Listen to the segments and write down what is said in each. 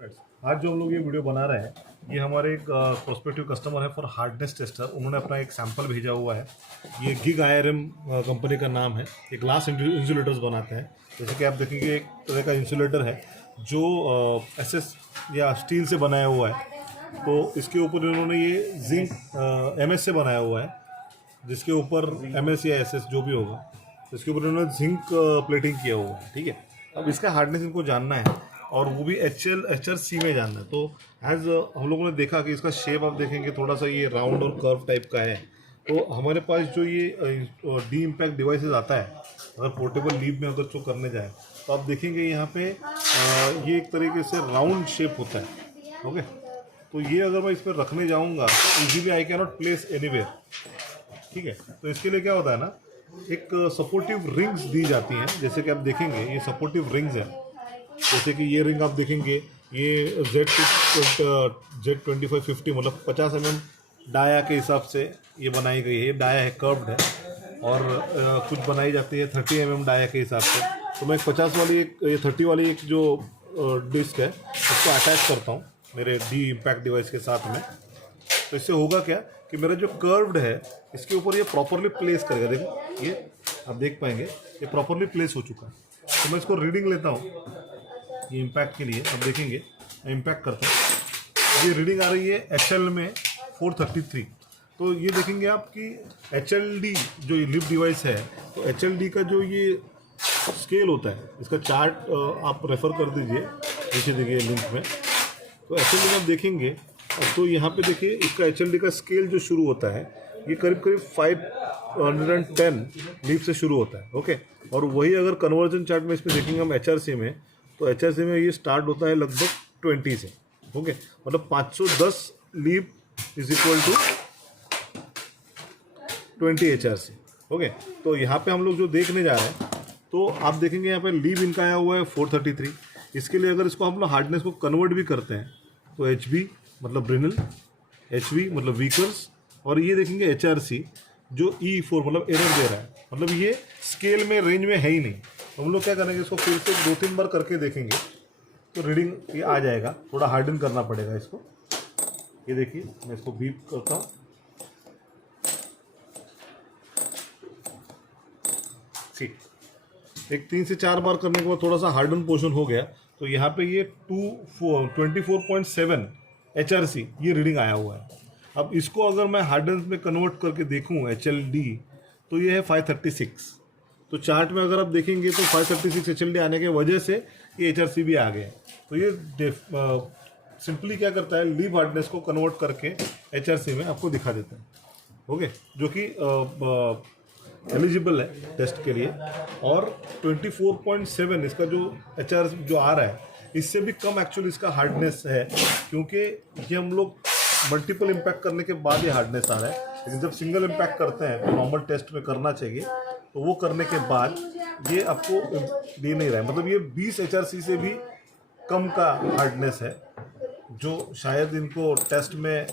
आज जो हम लोग ये वीडियो बना रहे हैं ये हमारे एक प्रोस्पेक्टिव कस्टमर है फॉर हार्डनेस टेस्टर। उन्होंने अपना एक सैंपल भेजा हुआ है। ये गिग IRM कंपनी का नाम है। ये ग्लास इंसुलेटर्स बनाते हैं। जैसे कि आप देखेंगे एक तरह का इंसुलेटर है जो SS या स्टील से बनाया हुआ है। तो इसके ऊपर इन्होंने ये जिंक MS से बनाया हुआ है, जिसके ऊपर MS या SS जो भी होगा तो इसके ऊपर इन्होंने जिंक प्लेटिंग किया हुआ है। ठीक है, अब इसका हार्डनेस इनको जानना है और वो भी HRC में जानना है। तो एज हम लोगों ने देखा कि इसका शेप आप देखेंगे थोड़ा सा ये राउंड और कर्व टाइप का है। तो हमारे पास जो ये डी इम्पैक्ट डिवाइसेस आता है, अगर पोर्टेबल लीव में अगर जो करने जाए तो आप देखेंगे यहाँ पे ये एक तरीके से राउंड शेप होता है। ओके, तो ये अगर मैं इस पर रखने जाऊँगा तो easily I can not place anywhere. ठीक है, तो इसके लिए क्या होता है ना, एक सपोर्टिव रिंग्स दी जाती हैं। जैसे कि आप देखेंगे ये सपोर्टिव रिंग्स हैं। जैसे कि ये रिंग आप देखेंगे ये Z2550 मतलब 50 mm डाया के हिसाब से ये बनाई गई है। ये डाया है, कर्व्ड है, और कुछ बनाई जाती है 30 mm डाया के हिसाब से। तो मैं 50 वाली ये 30 वाली एक जो डिस्क है उसको अटैच करता हूँ मेरे डी इम्पैक्ट डिवाइस के साथ में। तो इससे होगा क्या कि मेरा जो कर्व्ड है इसके ऊपर ये प्रॉपरली प्लेस करेगा। देखो ये आप देख पाएंगे ये प्रॉपरली प्लेस हो चुका है। तो मैं इसको रीडिंग लेता हूँ ये इम्पैक्ट के लिए। अब देखेंगे मैं इम्पैक्ट करता हूँ, ये रीडिंग आ रही है HL में 433। तो ये देखेंगे आप कि HLD जो ये लिप डिवाइस है, तो HLD का जो ये स्केल होता है इसका चार्ट आप रेफ़र कर दीजिए, नीचे देखिए लिंक में। तो HLD में आप देखेंगे तो यहाँ पे देखिए इसका HLD का स्केल जो शुरू होता है ये करीब करीब 510 लीप से शुरू होता है। ओके, और वही अगर कन्वर्जन चार्ट में इसमें देखेंगे हम HRC में, तो HRC में ये स्टार्ट होता है लगभग 20 से। ओके, मतलब 510 leap is equal to 20 HRC। Okay, तो यहाँ पे हम लोग जो देखने जा रहे हैं तो आप देखेंगे यहाँ पे लीप इनका आया हुआ है 433। इसके लिए अगर इसको हम लोग हार्डनेस को कन्वर्ट भी करते हैं तो HB मतलब ब्रिनल, HV मतलब वीकर्स, और ये देखेंगे HRC जो E4 मतलब एरर दे रहा है, मतलब ये स्केल में रेंज में है ही नहीं। तो हम लोग क्या करेंगे, इसको फिर से 2-3 बार करके देखेंगे तो रीडिंग ये आ जाएगा। थोड़ा हार्डन करना पड़ेगा इसको। ये देखिए मैं इसको बीप करता हूँ। ठीक, एक 3 से 4 बार करने के बाद थोड़ा सा हार्डन पोर्शन हो गया। तो यहाँ पे ये 24.7 HRC ये रीडिंग आया हुआ है। अब इसको अगर मैं हार्डन में कन्वर्ट करके देखूँ HLD तो ये है 536। तो चार्ट में अगर आप देखेंगे तो 536 HLD आने के वजह से ये HRC भी आ गया। तो ये सिंपली क्या करता है, लीव हार्डनेस को कन्वर्ट करके HRC में आपको दिखा देता है। ओके, जो कि एलिजिबल है टेस्ट के लिए। और 24.7 इसका जो HR जो आ रहा है इससे भी कम एक्चुअली इसका हार्डनेस है, क्योंकि ये हम लोग मल्टीपल इम्पैक्ट करने के बाद ये हार्डनेस आ रहा है। लेकिन जब सिंगल इम्पैक्ट करते हैं तो नॉर्मल टेस्ट में करना चाहिए, तो वो करने के बाद ये आपको दे नहीं रहा है। मतलब ये 20 HRC से भी कम का हार्डनेस है, जो शायद इनको टेस्ट में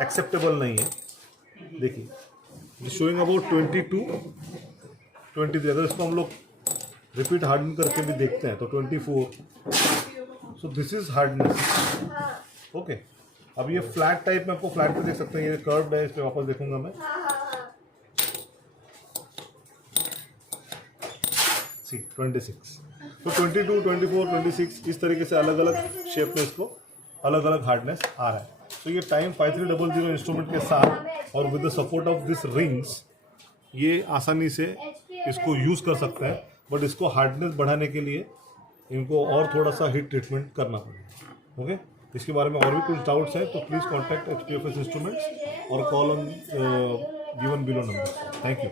एक्सेप्टेबल नहीं है। देखिए शोइंग अबाउट 23। अगर इसको हम लोग रिपीट हार्डन करके भी देखते हैं तो 24। So this is hardness. Okay, अब ये फ्लैट टाइप में आपको फ्लैट पे देख सकते हैं, ये कर्व्ड है, इस पे वापस देखूंगा मैं। 26। तो 22, 24, 26 इस तरीके से अलग अलग शेप में इसको अलग अलग हार्डनेस आ रहा है। तो ये टाइम 5300 इंस्ट्रूमेंट के साथ और with the support of this rings ये आसानी से इसको यूज़ कर सकते हैं। बट इसको हार्डनेस बढ़ाने के लिए इनको और थोड़ा सा हीट ट्रीटमेंट करना पड़ेगा। ओके, इसके बारे में और भी कुछ डाउट्स हैं तो प्लीज़ कॉन्टैक्ट HPFS इंस्ट्रूमेंट्स और call on given below number. Thank you.